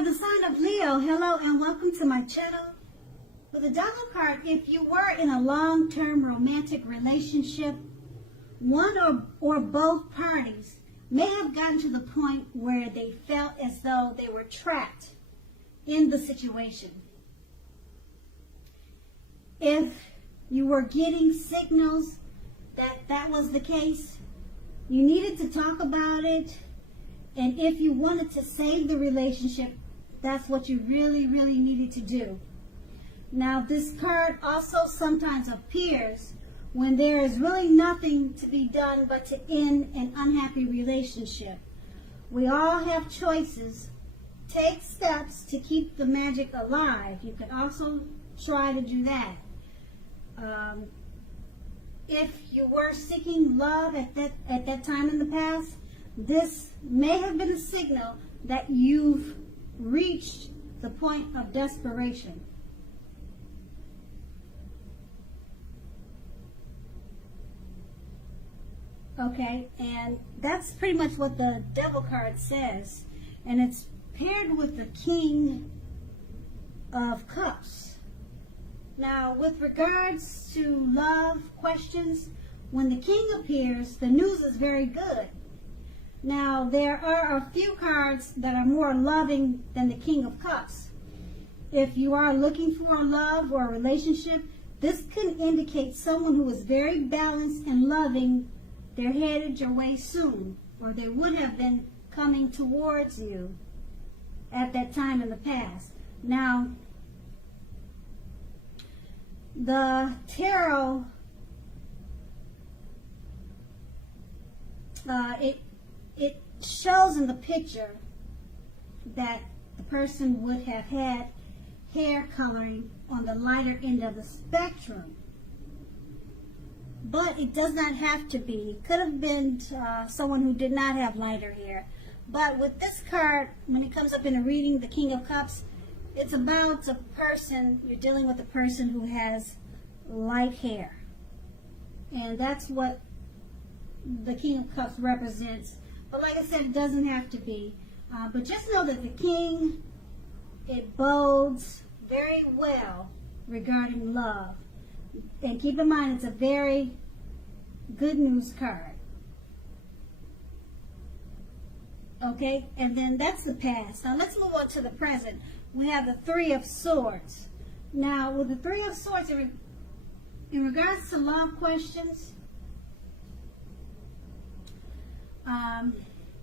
For the sign of Leo, hello and welcome to my channel. With the Devil card, if you were in a long-term romantic relationship, one or both parties may have gotten to the point where they felt as though they were trapped in the situation. If you were getting signals that that was the case, you needed to talk about it. And if you wanted to save the relationship, that's what you really, really needed to do. Now, this card also sometimes appears when there is really nothing to be done but to end an unhappy relationship. We all have choices. Take steps to keep the magic alive. You can also try to do that. If you were seeking love at that time in the past, this may have been a signal that you've reached the point of desperation. Okay, and that's pretty much what the Devil card says. And it's paired with the King of Cups. Now, with regards to love questions, when the King appears, the news is very good. Now, there are a few cards that are more loving than the King of Cups. If you are looking for love or a relationship, this can indicate someone who is very balanced and loving. They're headed your way soon, or they would have been coming towards you at that time in the past. Now, the tarot, it shows in the picture that the person would have had hair coloring on the lighter end of the spectrum. But it does not have to be. It could have been someone who did not have lighter hair. But with this card, when it comes up in a reading, the King of Cups, it's about a person, you're dealing with a person who has light hair. And that's what the King of Cups represents. But like I said, it doesn't have to be. But just know that the King, it bodes very well regarding love. And keep in mind, it's a very good news card. Okay, and then that's the past. Now let's move on to the present. We have the Three of Swords. Now, with the Three of Swords, in regards to love questions,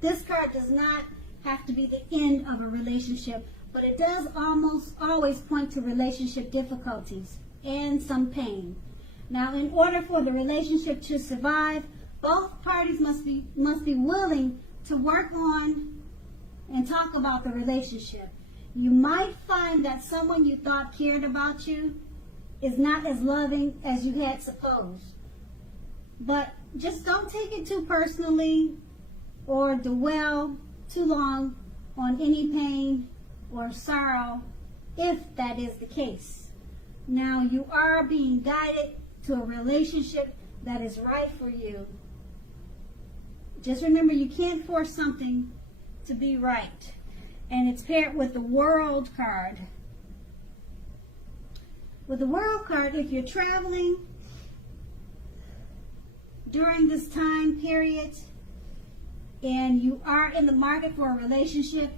this card does not have to be the end of a relationship, but it does almost always point to relationship difficulties and some pain. Now, in order for the relationship to survive, both parties must be willing to work on and talk about the relationship. You might find that someone you thought cared about you is not as loving as you had supposed. But just don't take it too personally or dwell too long on any pain or sorrow if that is the case. Now, you are being guided to a relationship that is right for you. Just remember, you can't force something to be right. And it's paired with the World card. With the World card, if you're traveling during this time period and you are in the market for a relationship,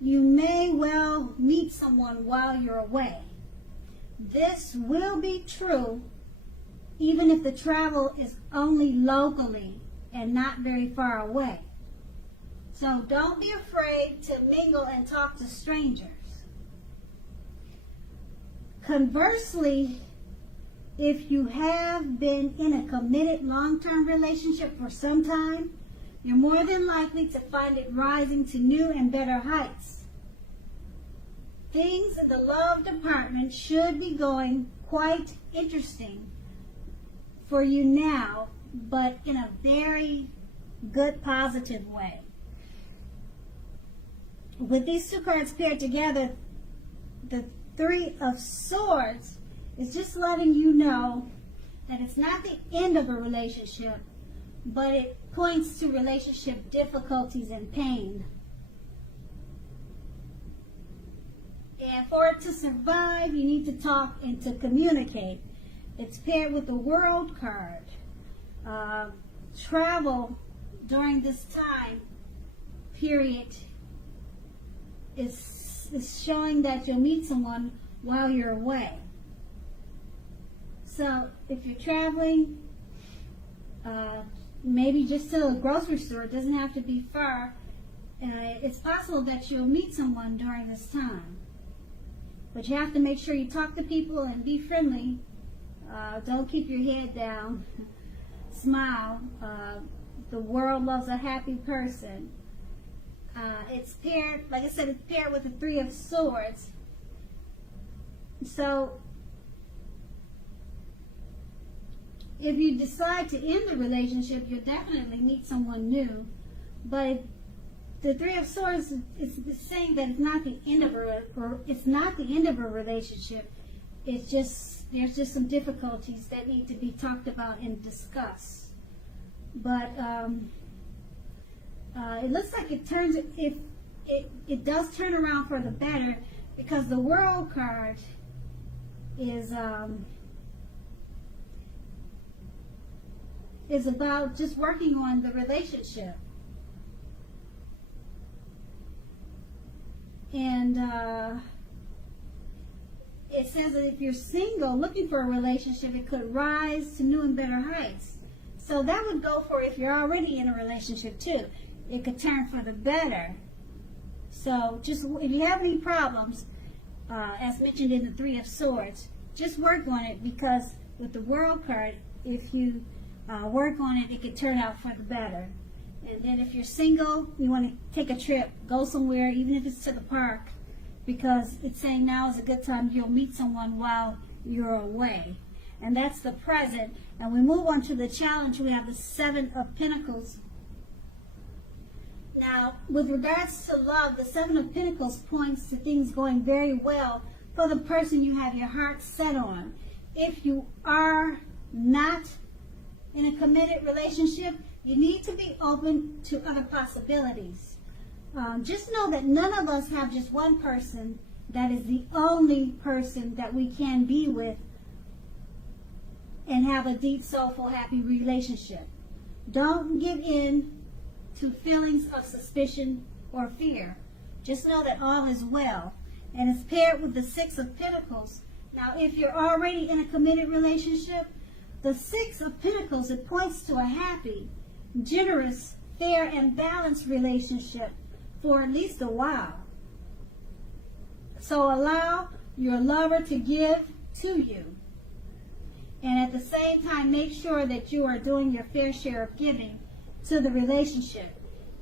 you may well meet someone while you're away. This will be true even if the travel is only locally and not very far away. So don't be afraid to mingle and talk to strangers. Conversely, if you have been in a committed long-term relationship for some time, you're more than likely to find it rising to new and better heights. Things in the love department should be going quite interesting for you now, but in a very good, positive way. With these two cards paired together, the Three of Swords is just letting you know that it's not the end of a relationship, but it points to relationship difficulties and pain. And for it to survive, you need to talk and to communicate. It's paired with the World card. Travel during this time period is showing that you'll meet someone while you're away. So if you're traveling, maybe just to a grocery store, it doesn't have to be far, it's possible that you'll meet someone during this time. But you have to make sure you talk to people and be friendly. Don't keep your head down. Smile. The world loves a happy person. It's paired, like I said, it's paired with the Three of Swords. So if you decide to end the relationship, you'll definitely meet someone new. But the Three of Swords is saying that it's not the end of a relationship. It's just there's just some difficulties that need to be talked about and discussed. But it looks like it turns it does turn around for the better, because the World card is about just working on the relationship. And it says that if you're single looking for a relationship, it could rise to new and better heights. So that would go for if you're already in a relationship too. It could turn for the better. So just if you have any problems, as mentioned in the Three of Swords, just work on it, because with the World card, if you work on it, it could turn out for the better. And then if you're single, you want to take a trip, go somewhere, even if it's to the park, because it's saying now is a good time. You'll meet someone while you're away. And that's the present. And we move on to the challenge. We have the Seven of Pentacles. Now, with regards to love, the Seven of Pentacles points to things going very well for the person you have your heart set on. If you are not in a committed relationship, you need to be open to other possibilities. Just know that none of us have just one person that is the only person that we can be with and have a deep, soulful, happy relationship. Don't give in to feelings of suspicion or fear. Just know that all is well. And it's paired with the Six of Pentacles. Now, if you're already in a committed relationship, the Six of Pentacles, it points to a happy, generous, fair, and balanced relationship for at least a while. So allow your lover to give to you. And at the same time, make sure that you are doing your fair share of giving to the relationship.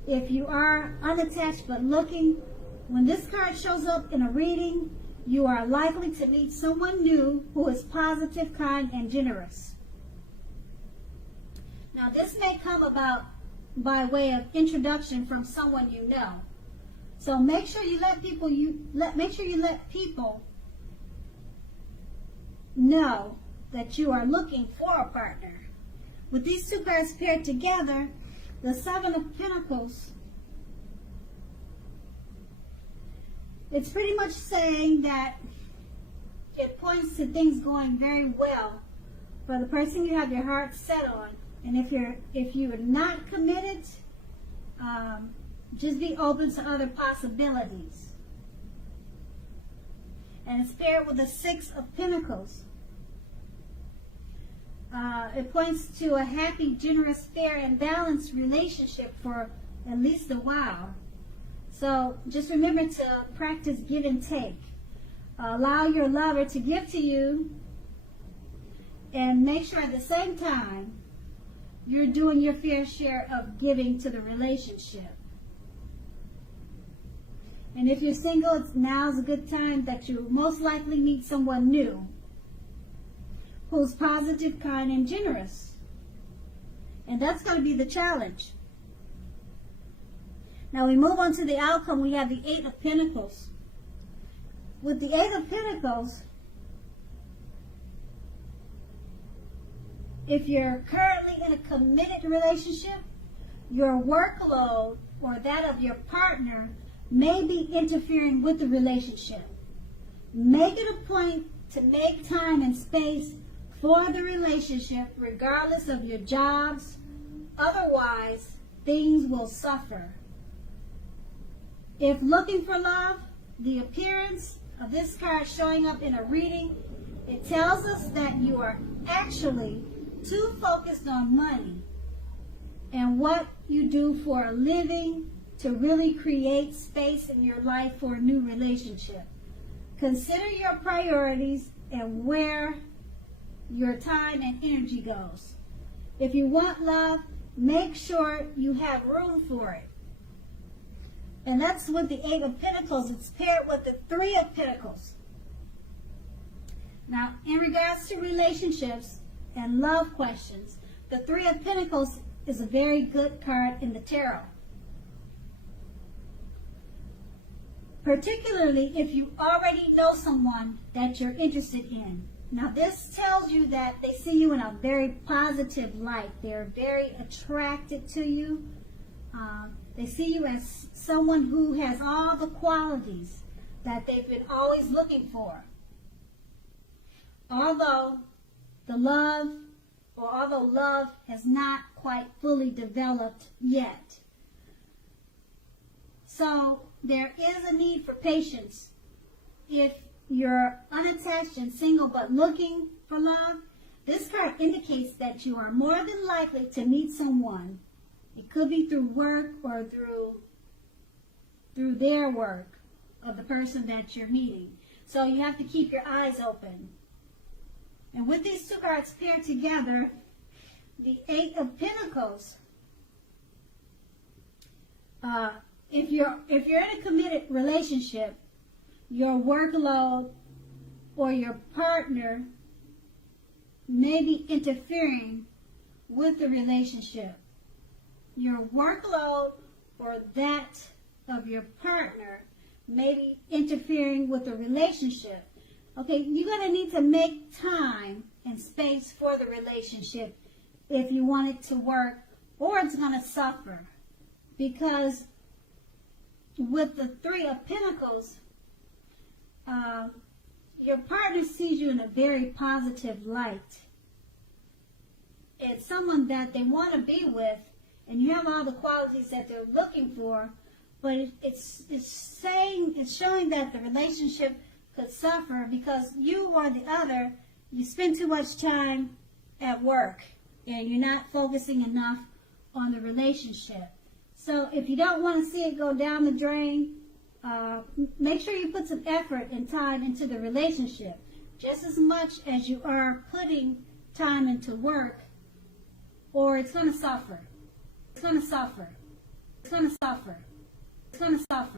If you are unattached but looking, when this card shows up in a reading, you are likely to meet someone new who is positive, kind, and generous. Now, this may come about by way of introduction from someone you know. So make sure you let people know that you are looking for a partner. With these two cards paired together, the Seven of Pentacles, it's pretty much saying that it points to things going very well for the person you have your heart set on. And if you are not committed, just be open to other possibilities. And it's paired with the Six of Pentacles. It points to a happy, generous, fair, and balanced relationship for at least a while. So just remember to practice give and take. Allow your lover to give to you, and make sure at the same time you're doing your fair share of giving to the relationship. And if you're single, now's a good time that you most likely meet someone new who's positive, kind, and generous. And that's going to be the challenge. Now we move on to the outcome. We have the Eight of Pentacles. With the Eight of Pentacles, if you're currently in a committed relationship, your workload or that of your partner may be interfering with the relationship. Make it a point to make time and space for the relationship, regardless of your jobs. Otherwise, things will suffer. If looking for love, the appearance of this card showing up in a reading, it tells us that you are actually too focused on money and what you do for a living to really create space in your life for a new relationship. Consider your priorities and where your time and energy goes. If you want love, make sure you have room for it. And that's with the Eight of Pentacles. It's paired with the Three of Pentacles. Now, in regards to relationships and love questions, the Three of Pentacles is a very good card in the tarot. Particularly if you already know someone that you're interested in. Now, this tells you that they see you in a very positive light. They're very attracted to you. They see you as someone who has all the qualities that they've been always looking for. Although love has not quite fully developed yet. So there is a need for patience. If you're unattached and single but looking for love, this card indicates that you are more than likely to meet someone. It could be through work or through their work of the person that you're meeting. So you have to keep your eyes open. And with these two cards paired together, the Eight of Pentacles, if you're in a committed relationship, your workload or your partner may be interfering with the relationship. Your workload or that of your partner may be interfering with the relationship. Okay, you're going to need to make time and space for the relationship if you want it to work, or it's going to suffer. Because with the Three of Pentacles, your partner sees you in a very positive light. It's someone that they want to be with, and you have all the qualities that they're looking for, but it's showing that the relationship could suffer because you or the other, you spend too much time at work and you're not focusing enough on the relationship. So if you don't want to see it go down the drain, make sure you put some effort and time into the relationship, just as much as you are putting time into work, or it's going to suffer. It's going to suffer. It's going to suffer. It's going to suffer.